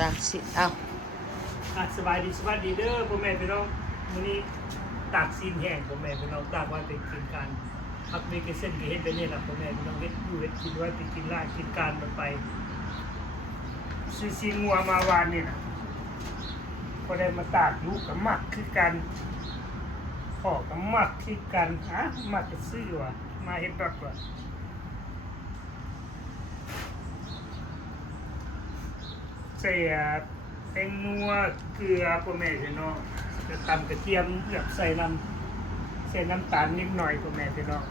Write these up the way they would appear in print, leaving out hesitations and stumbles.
ตากสิเอาสบายดีสวัสดีเด้อพ่อแม่พี่น้องมื้อนี้ตากซีนแห้งพ่อแม่พี่น้องตากไว้เป็นกินการพักเวกเส้นก็เฮ็ดไปนี่ล่ะพ่อแม่พี่น้องเฮ็ดอยู่เฮ็ดกินไว้ไปกินล่ากินการไปซื้อซีนงัวมาวานนี่น่ะพอได้มาตากลูกก็มักคือกันพ่อก็มักคือกันมักจะซื้อว่ะมาเฮ็ดดอกว่ะใส่แป้งนัวเกลือพ่อแม่พี่น้องจะตำกระเทียมแบบใส่น้ำตาลนิดหน่อยพ่อแม่พี่น้อง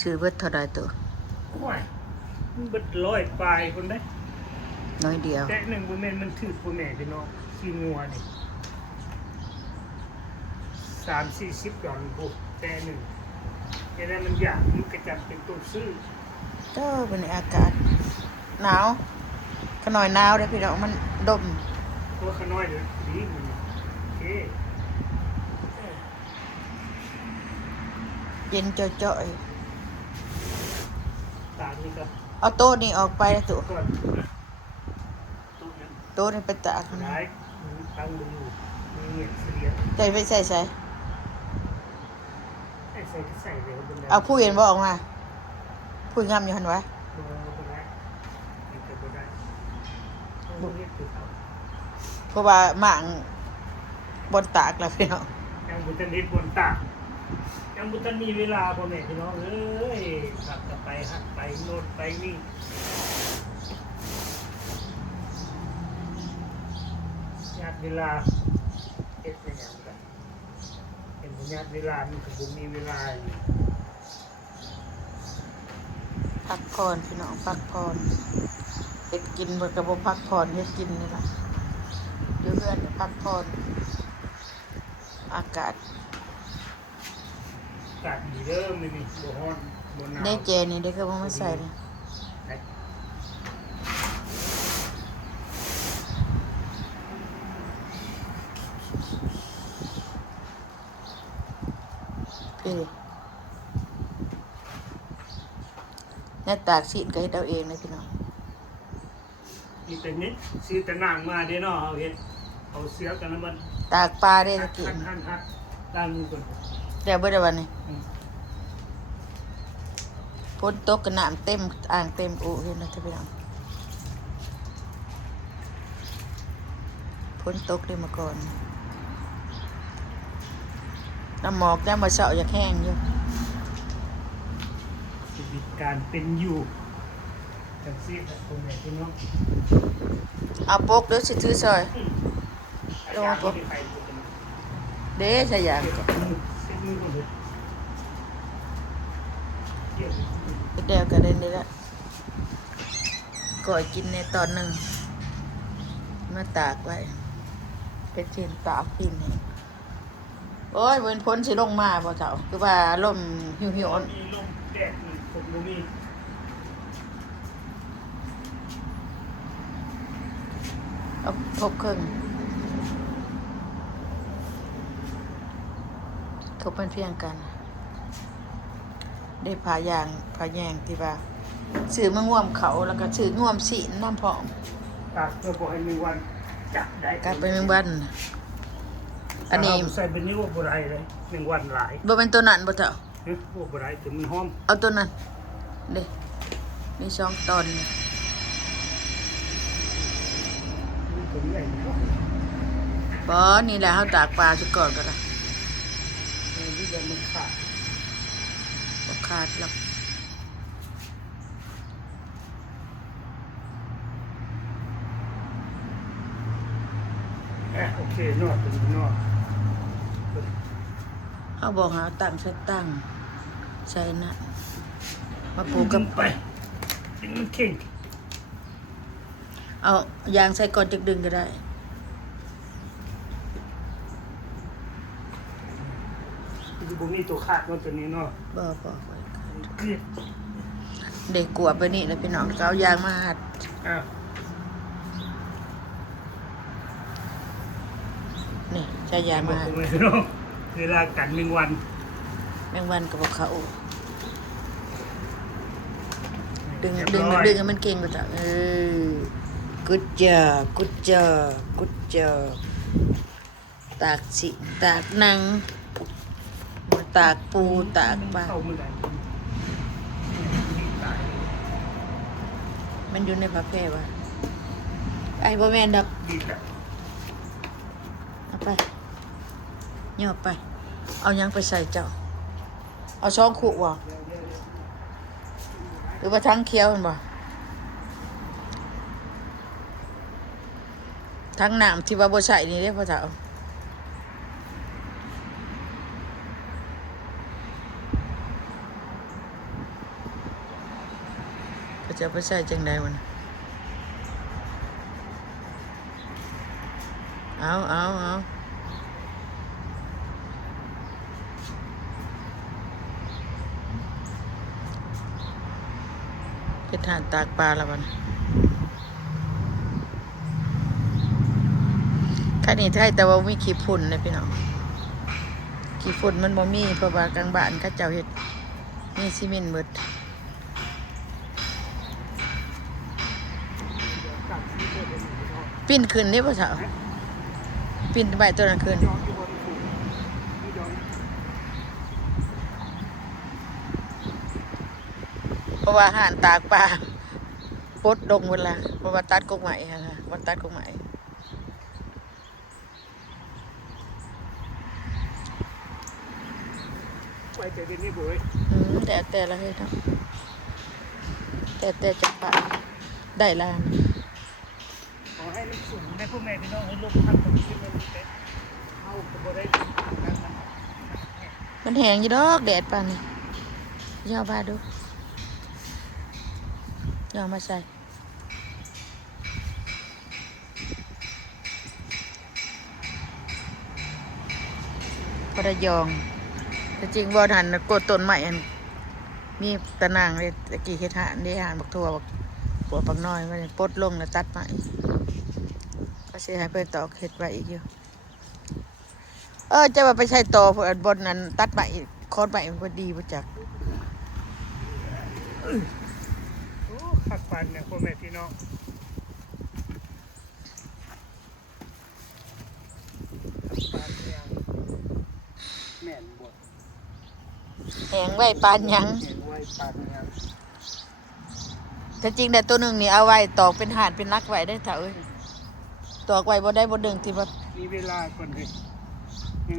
ซื้อเบิดเท่าใดตัวโอ้ยมันเบิดร้อยปลายคนได้น้อยเดียวแต่หนึ่งพ่อแม่มันถือพ่อแม่พี่น้องขี้งัวนี่30-40 ดอลลาร์ปุ๊บแต่หนึ่งจะได้มันอยากมันกระจับเป็นตัวซื้อเจ้าเป็นอากาศหนาวขน่อยหนาวเด้อพี่น้องมันดมตัวขน้อยเลยดีมันโอเคเย็นจ่อยตากนี่ก็เอาโต๊ะนี่ออกไปนะตัวก่อนตู้นั้น โต๊ะนี่ไปตากนะได้ตั้งดูมีเงียบเสียงใจไปใส่ใส่ก็ใส่เลยบนนั้นเอาผู้เห็นบ่ออกมาผู้งามอยู่หั่นวะบนนั้นนี่ก็บนนั้นต้องเรียกคือเขา เพราะว่าหมางบนตากแล้วพี่น้อง ยังบุตรนิดบนตากยังบุตรมีเวลาพ่อแม่พี่น้องเอ้ยขับกันไปหักไปโน่นไปนี่ญาติเวลาเอ็ดเป็นอย่างไรเป็นญาติเวลามันก็บ่มีเวลาอยู่พักผ่อนพี่น้องพักผ่อนเฮ็ดกินบ่ก็บ่พักผ่อนเฮ็ดกินนี่ล่ะอยู่เฮือนพักผ่อนอากาศอากาศดีเด้อมื้อนี้บ่ร้อนบ่หนาว ได้เจนี่ได้ก็บ่มาใส่เลยแน่ตากสิก็เฮ็ดเอาเองเลยพี่น้องมีแต่นี้ซื้อแต่นางมาเด้เนาะเอาเฮ็ดเอาเสือกันแล้วมัน ตากปลาได้ตะกี้หั่นด้านนี้ก่อน เดี๋ยวเบิดได้วันนี้ฝนตกก็น้ำเต็มอ่างเต็มอุเห็นนะพี่น้องฝนตกได้มาก่อนน้ำหมอกได้มาเสาะอยากแห้งอยู่ชีวิตการเป็นอยู่จังซี่แต่คนไหนพี่น้อง เอาปกเด้อสิถือซอยลงมาปกเด้ใช่ยางเซ็ตมือก่อนเลยเดี๋ยว เดี๋ยวก็ได้นี่ละก่อยกินในตอนหนึ่งมาตากไว้เป็นชิ้นตากกินนี่โอ้ยเว้นพ้นสิลงมาบ่เจ้าคือว่าลมหิวมีลมแดดฝนบ่มีเอาทบครึ่งทบเป็นเพียงกันได้พายางพาแยงที่ว่าซื้อมาง่วมเขาแล้วก็ซื้อง่วมสีน้ำพองตากเพื่อบ่ให้มีวันจับได้กลับไปเมืองบ้านอันนี้ใส่เป็นนิ้วบ่ได้เลย1วันหลาย บ่เป็นตัวนั้นบ่เจ้าบ่ได้แต่มันหอมเอาตัวนั้นเด้มี2ตอนนี่บ่นี่แหละเฮาตากปลาสุก่อนก็ได้ที่จะมันขาดบ่ขาดหรอกโอเคนอกเป็นนอก เฮาบอกหาตั้งใส่ตั้งใส่นั่นมาปลูกกับไปเป็นมันเข่งเอายางใส่ก่อนจักดึงก็ได้คือบ่มีตัวขาดว่าตัวนี้เนาะบ่เด็กกลัวไปนี่แล้วพี่น้องก็เอายางมาหัดนี่ใช้ยางมาหัดเวลากัน1 วันแมงวันกับเขา ดึงให้มันเก่งกว่าจ้ะgood job good job good job ตากสิตากหนังตากปูตากปลา เข้ามือกัน มันอยู่ในผ้าแพร่วะไอ้บ่แม่นดอก ดีจ้ะ เอาไปย่อไป เอายังไปใส่เจ้า เอาช้องขู่บ่หรือว่าทั้งเคี้ยวมันบ่ทั้งน้ำที่ว่าบ่ใส่นี่เด้พ่อเฒ่าก็จะไปใส่จังได๋มันเอาไปทานตากปลาแล้วมันแค่นี้ไทยแต่ว่ามีขี้ฝุ่นเลยพี่น้องขี้ฝุ่นมันบ่มีเพราะว่ากลางบ้านเขาเจ้าเฮ็ดมีซีเมนต์เบิดปิ้นขึ้นนี่พ่อเฒ่าปิ้นใบตัวนั้นขึ้นเพราะว่าห่านตากปลาปลดลงเวลาเพราะว่าตัดกกใหม่ค่ะวันตัดกกใหม่ไว้ใจเด่นนี่บ่อย แต่ละเฮ็ดเนาะแต่จะปลาได้ละ ขอให้มันสูงให้พวกแม่พี่น้องให้ลูกพันตรงที่มันเป็นเอาบ่ได้กันมันแห้งอยู่ดอกแดดปานนี้ย่อมาดูย่อมาใส่พระยองแต่จริงบ่ทันกดต้นใหม่อันมีตะนางเลยตะกี้เฮ็ดหานได้หานบักทั่วบักปัวปักน้อยมันปลดลงแล้วตัดใหม่ก็สิให้เพิ่นตอกเฮ็ดไว้อีกอยู่จะว่าไปใช้ต่อบนนั้นตัดใหม่โคตรใหม่มันบ่ดีบ่จัก โอ้ขัดฟันเนี่ยพ่อแม่พี่น้องขัดฟันเนี่ยแม่นบ่ แหงไว้ปานหยัง เห็นไว้ปานเนี่ย แต่จริงแต่ตัวหนึ่งนี่เอาไว้ตอกเป็นหาดเป็นนักไว้ได้เถอะเอ้ยตอกไว้บ่ได้บ่ดึงที่ว่า มีเวลาก่อนเลย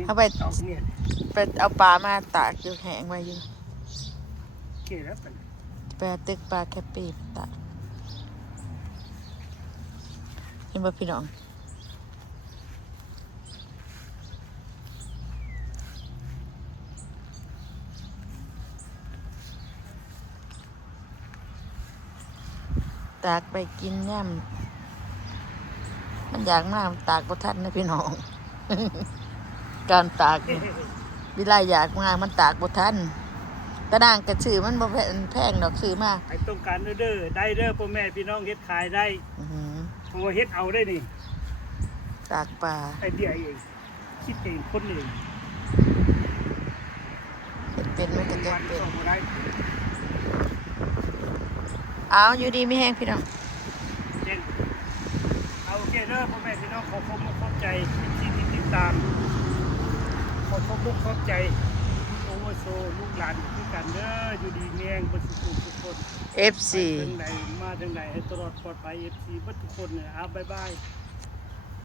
เอาไป ตอกเนี่ย ไปเอาปลามาตากอยู่แหงไว้อยู่ เกี่แล้วเป็น ไปเอาตึกปลาแคปปี้ตากเห็นบ่พี่น้องตากไปกินย่ำมันอยากมากตากบ่ทันนะพี่น้อง การตากนี่เวลาอยากมากมันตากบ่ทันตะนางกระชื่อมันบ่แพงดอกซื้อมา ใครต้องการเด้อได้เด้อพ่อแม่พี่น้องเฮ็ดขายได้ อื้อหือ เพราะว่าเฮ็ดเอาได้นี่ ตากปลา ไอเดียเองคิดเองคนเอง เฮ็ดเป็นมันก็จะ วัน เป็น ส่งมาได้ เอาอยู่ดีไม่แห้งพี่น้อง เช่นเอาโอเคเด้อพ่อแม่พี่น้องขอความมุกขอบใจที่ติดตามขอความมุกขอบใจโอเวอร์โซลูกหลานคือกันเด้ออยู่ดีแมงบนสุขทุกคน FC ไปทางใดมาทางใดให้ตลอดปลอดภัย FC เบิดทุกคนเนี่ยเอาบ๊ายบาย